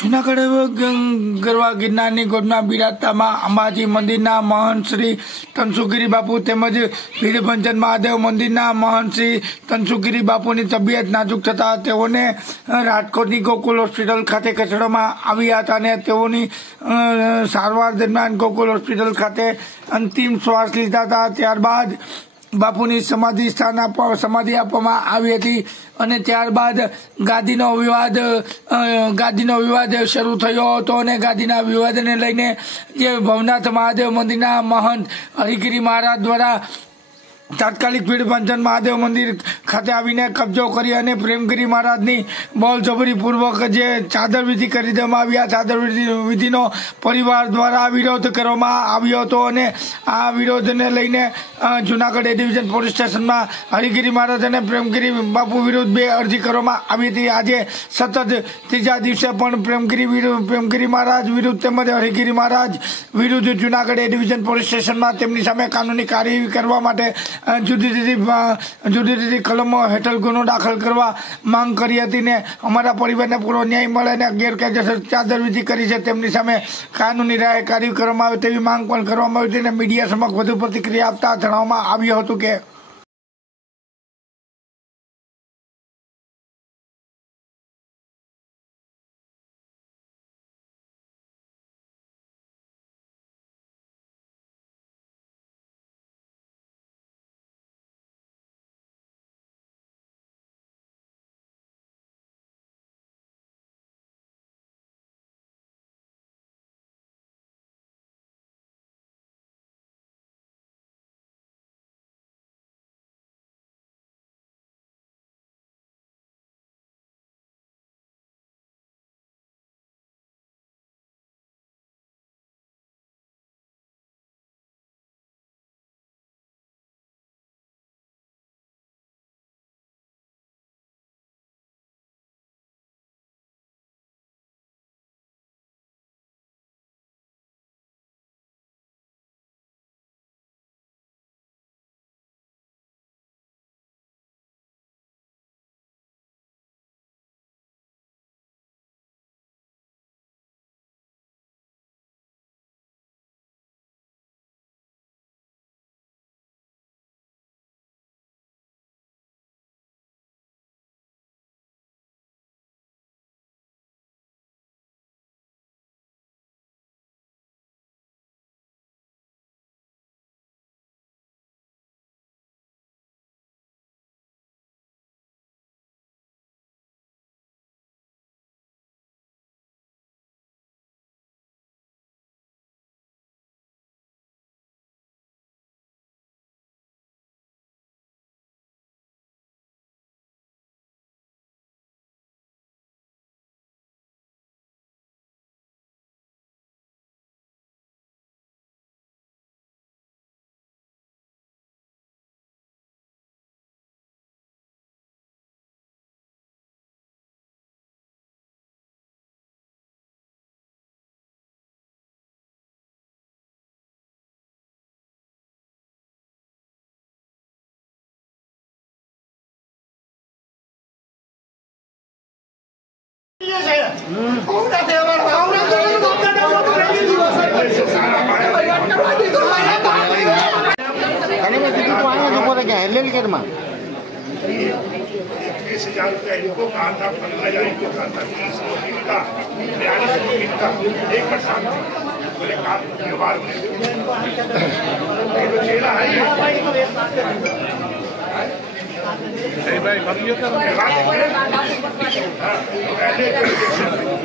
જૂનાગઢ ગરવા ગિરનારની ગોદમાં બિરાજતા અંબાજી મંદિરના મહંત શ્રી તનસુખગીરી બાપુ તેમજ વીરભંજન મહાદેવ મંદિરના મહંત શ્રી તનસુખગીરી બાપુની તબિયત નાજુક થતા તેઓને રાજકોટની ગોકુલ હોસ્પિટલ ખાતે ખસેડવામાં આવ્યા હતા અને તેઓની સારવાર દરમિયાન ગોકુલ હોસ્પિટલ ખાતે અંતિમ શ્વાસ લીધા હતા। ત્યારબાદ બાપુની સમાધિ આપવામાં આવી હતી અને ત્યારબાદ ગાદીનો વિવાદ શરૂ થયો હતો અને ગાદીના વિવાદને લઈને જે ભવનાથ મહાદેવ મંદિરના મહંત હરિગીરી મહારાજ દ્વારા તાત્કાલિક વીરભંજન મહાદેવ મંદિર ખાતે આવીને કબજો કરી અને પ્રેમગીરી મહારાજની બળજબરીપૂર્વક જે ચાદર વિધિ કરી દેવામાં આવી। આ ચાદર વિધિનો પરિવાર દ્વારા વિરોધ કરવામાં આવ્યો હતો અને આ વિરોધને લઈને જૂનાગઢ એ ડિવિઝન પોલીસ સ્ટેશનમાં હરિગીરી મહારાજ અને પ્રેમગીરી બાપુ વિરુદ્ધ 2 અરજી કરવામાં આવી હતી। આજે સતત ત્રીજા દિવસે પણ પ્રેમગીરી મહારાજ વિરુદ્ધ તેમજ હરિગીરી મહારાજ વિરુદ્ધ જૂનાગઢ એ ડિવિઝન પોલીસ સ્ટેશનમાં તેમની સામે કાનૂની કાર્યવાહી કરવા માટે જુદી જુદી કલમો હેઠળ ગુનો દાખલ કરવા માંગ કરી હતી ને અમારા પરિવારને પૂરો ન્યાય મળે અને ગેરકાયદેસર ચાદર વિધિ કરી છે તેમની સામે કાનૂની કાર્યવાહી કરવામાં આવે તેવી માંગ પણ કરવામાં આવી હતી અને મીડિયા સમક્ષ વધુ પ્રતિક્રિયા આપતા જણાવવામાં આવ્યું હતું કે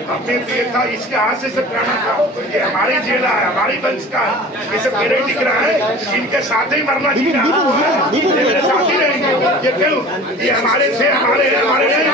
हमने दिया था, इसके हाथ से सब करना था। ये हमारी जेल है, हमारी वंश का है, ये सब मेरे दिख रहा है। इनके साथ ही मरना चाहिए, ये मेरे साथ ही रहेंगे। ये क्यों? ये हमारे से हमारे नहीं।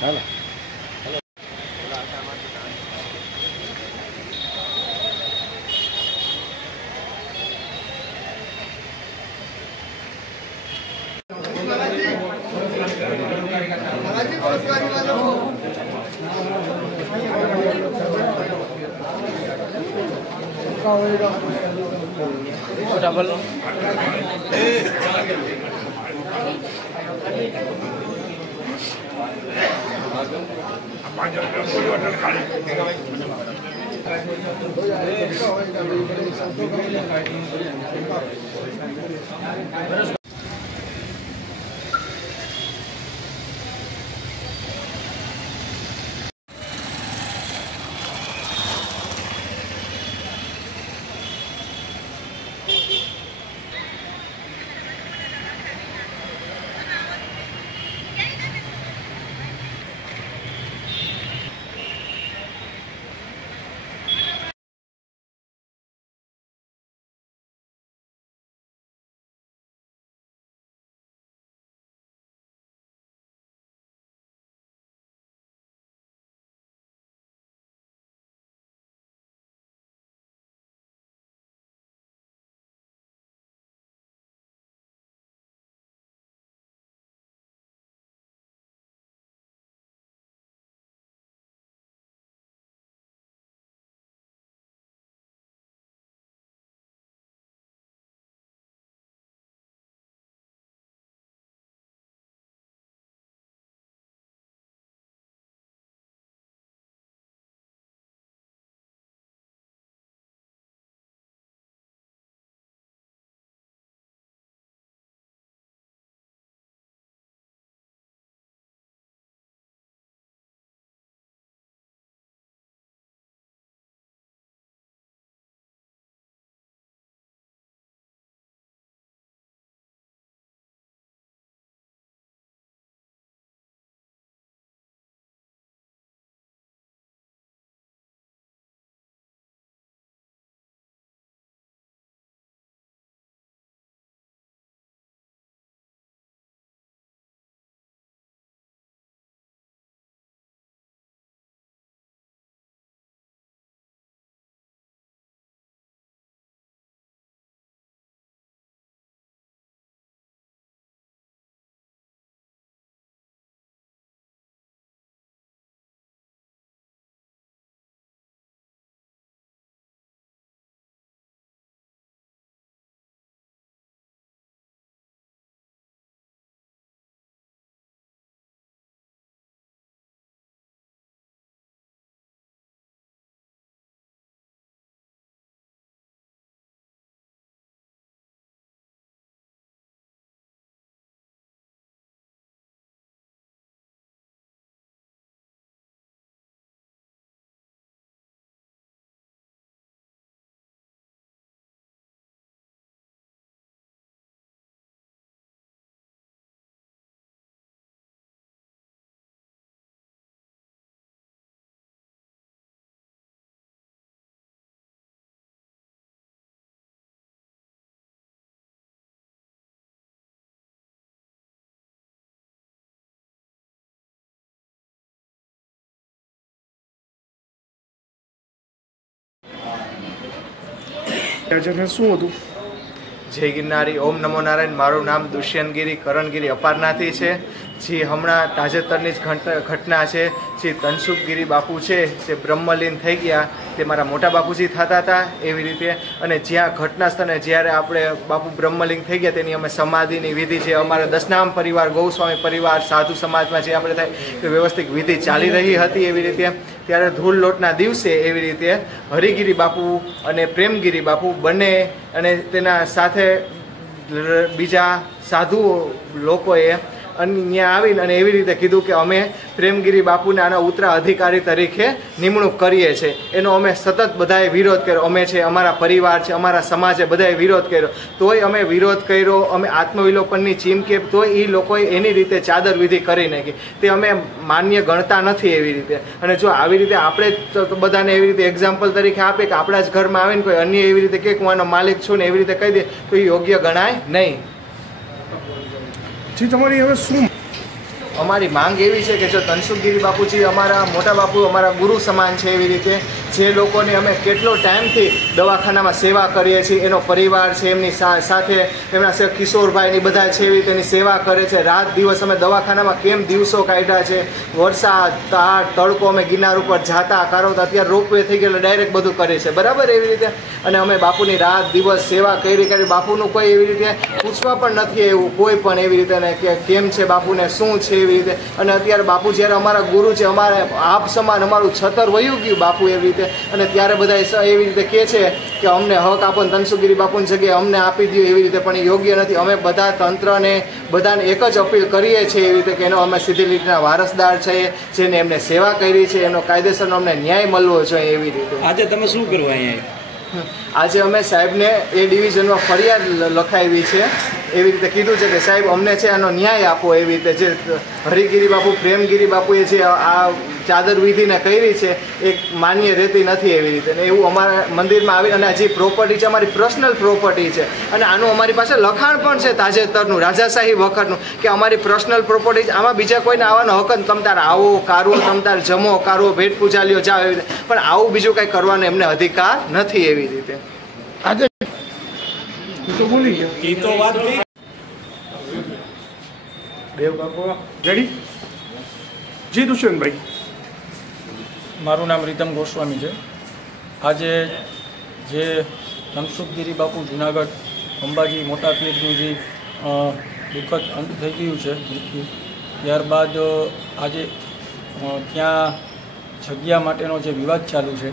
डबल શું હતું? જય ગિરનારી, ઓમ નમો નારાયણ. મારું નામ દુષ્યંતગીરી કરણગીરી અપારનાથી છે. જે હમણાં તાજેતરની જ ઘટના છે, જે તનસુખગીરી બાપુ છે તે બ્રહ્મલીન થઈ ગયા, તે મારા મોટા બાપુજી થતા હતા એવી રીતે. અને જ્યાં ઘટના સ્થળે જ્યારે આપણે બાપુ બ્રહ્મલીન થઈ ગયા તેની અમે સમાધિની વિધિ છે અમારા દશનામ પરિવાર, ગૌસ્વામી પરિવાર, સાધુ સમાજમાં જે આપણે થાય કે વ્યવસ્થિત વિધિ ચાલી રહી હતી એવી રીતે. ત્યારે ધૂળ લોટના દિવસે એવી રીતે હરિગીરી બાપુ અને પ્રેમગીરી બાપુ બંને અને તેના સાથે બીજા સાધુ લોકોએ અહીંયા આવીને અને એવી રીતે કીધું કે અમે પ્રેમગીરી બાપુને આના ઉત્તરા અધિકારી તરીકે નિમણૂક કરીએ છીએ. એનો અમે સતત બધાએ વિરોધ કર્યો. અમે છે, અમારા પરિવાર છે, અમારા સમાજે બધાએ વિરોધ કર્યો. તોય અમે વિરોધ કર્યો, અમે આત્મવિલોપનની ચીમકે, તોય એ લોકોએ એની રીતે ચાદર વિધિ કરી નાખી. તે અમે માન્ય ગણતા નથી એવી રીતે. અને જો આવી રીતે આપણે બધાને એવી રીતે એક્ઝામ્પલ તરીકે આપે કે આપણા જ ઘરમાં આવીને કોઈ અન્ય એવી રીતે કે હું આનો માલિક છું ને એવી રીતે કહી દે તો એ યોગ્ય ગણાય નહીં. જી તમારી હવે શું? અમારી માંગ એવી છે કે જો તનસુખગીરી બાપુજી અમારા મોટા બાપુ અમારા ગુરુ સમાન છે, એવી રીતે જે લોકોને અમે કેટલો ટાઈમથી દવાખાનામાં સેવા કરીએ છીએ, એનો પરિવાર છે, એમની સાથે એમના કિશોરભાઈની બધા છે, એવી રીતે એની સેવા કરે છે. રાત દિવસ અમે દવાખાનામાં કેમ દિવસો કાઢ્યા છે, વરસાદ તાટ તડકો અમે ગિરનાર ઉપર જાતા કારવતા, અત્યારે રોપવે થઈ ગયેલો ડાયરેક્ટ બધું કરે છે બરાબર એવી રીતે. અને અમે બાપુની રાત દિવસ સેવા કરી બાપુનું કોઈ એવી રીતે પૂછવા પણ નથી એવું કોઈ પણ એવી રીતે ને કે કેમ છે બાપુને શું છે એવી રીતે. અને અત્યારે બાપુ જ્યારે અમારા ગુરુ છે, અમારે આપ સમાન અમારું છતર વયું ગયું બાપુ એવી રીતે. અને ત્યારે બધા એવી રીતે કહે છે કે અમને હક આપો ને તનસુખગીરી બાપુની જગ્યાએ અમને આપી દો એવી રીતે, પણ એ યોગ્ય નથી. અમે બધા તંત્રને બધાને એક જ અપીલ કરીએ છીએ એવી રીતે કે એનો અમે સીધી લીટીના વારસદાર છીએ, જેને એમને સેવા કરી છે, એનો કાયદેસરનો અમને ન્યાય મળવો જોઈએ એવી રીતે. આજે તમે શું કરવા અહીંયા? આજે અમે સાહેબને એ ડિવિઝનમાં ફરિયાદ લખાવી છે, એવી રીતે કીધું છે કે સાહેબ અમને છે આનો ન્યાય આપો એવી રીતે. જે હરિગીરી બાપુ પ્રેમગીરી બાપુએ જે આ ચાદર વિધિને કરી છે એ માન્ય રહેતી નથી એવી રીતે. ને એવું અમારા મંદિરમાં આવી અને જે પ્રોપર્ટી છે અમારી પર્સનલ પ્રોપર્ટી છે, અને આનું અમારી પાસે લખાણ પણ છે તાજેતરનું રાજાશાહી વખતનું કે અમારી પર્સનલ પ્રોપર્ટી છે, આમાં બીજા કોઈને આવવાનો હક તમ તાર આવો કારવો, તમ તાર જમો કારવો, ભેટ પૂજા લ્યો જાઓ એવી રીતે, પણ આવું બીજું કંઈ કરવાનો એમને અધિકાર નથી એવી રીતે. આજે તો ભૂલી ગયો એ તો વાત થઈ. દેવ બાપુ રેડી? જી દુષ્યંતભાઈ. મારું નામ રીતમ ગોસ્વામી છે. આજે જે તનસુખગીરી બાપુ જુનાગઢ અંબાજી મોટા પીરનું જે દુઃખદ અંત થઈ ગયું છે મૃત્યુ, ત્યારબાદ આજે ત્યાં જગ્યા માટેનો જે વિવાદ ચાલુ છે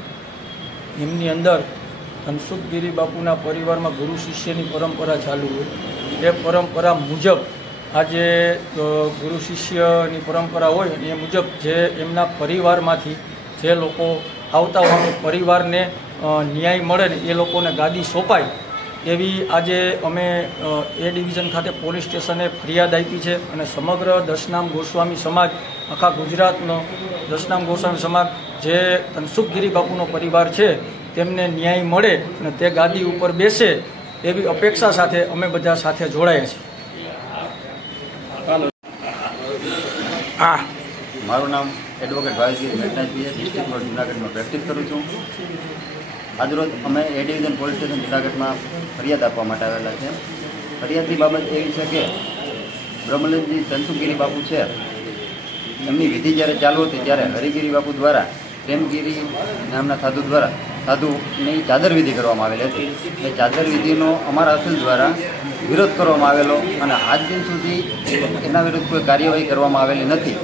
એમની અંદર તનસુખગીરી બાપુના પરિવારમાં ગુરુ શિષ્યની પરંપરા ચાલુ હોય, એ પરંપરા મુજબ આજે ગુરુ શિષ્યની પરંપરા હોય એ મુજબ જે એમના પરિવારમાંથી જે લોકો આવતા હોય પરિવારને ન્યાય મળે ને એ લોકોને ગાદી સોંપાય એવી આજે અમે એ ડિવિઝન ખાતે પોલીસ સ્ટેશને ફરિયાદ આપી છે. અને સમગ્ર દશનામ ગોસ્વામી સમાજ, આખા ગુજરાતનો દશનામ ગોસ્વામી સમાજ જે તનસુખગીરી બાપુનો પરિવાર છે તેમને ન્યાય મળે અને તે ગાદી ઉપર બેસે એવી અપેક્ષા સાથે અમે બધા સાથે જોડાયા છીએ. હા, મારું નામ એડવોકેટ ભાવેશગીરી મેઘનાથજી છે. ડિસ્ટ્રિક્ટ કોર્ટ જુનાગઢમાં પ્રેક્ટિસ કરું છું. આજરોજ અમે એ ડિવિઝન પોલીસ સ્ટેશન જુનાગઢમાં ફરિયાદ આપવા માટે આવેલા છે. ફરિયાદની બાબત એવી છે કે બ્રહ્મલીનજી તનસુખગીરી બાપુ છે, એમની વિધિ જ્યારે ચાલુ હતી ત્યારે હરિગીરી બાપુ દ્વારા પ્રેમગીરી નામના સાધુ દ્વારા સાધુની ચાદર વિધિ કરવામાં આવેલી હતી. એ ચાદર વિધિનો અમારા અસલ દ્વારા વિરોધ કરવામાં આવેલો અને આજ દિન સુધી એના વિરુદ્ધ કોઈ કાર્યવાહી કરવામાં આવેલી નથી.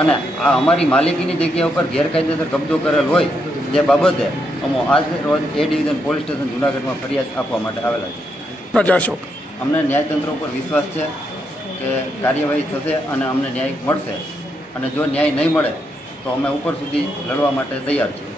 અને આ અમારી માલિકીની જગ્યા ઉપર ગેરકાયદેસર કબજો કરેલ હોય જે બાબતે અમે આજ રોજ એ ડિવિઝન પોલીસ સ્ટેશન જુનાગઢમાં ફરિયાદ આપવા માટે આવેલા છે. પ્રજાશોક અમને ન્યાયતંત્ર ઉપર વિશ્વાસ છે કે કાર્યવાહી થશે અને અમને ન્યાય મળશે, અને જો ન્યાય નહીં મળે તો અમે ઉપર સુધી લડવા માટે તૈયાર છીએ.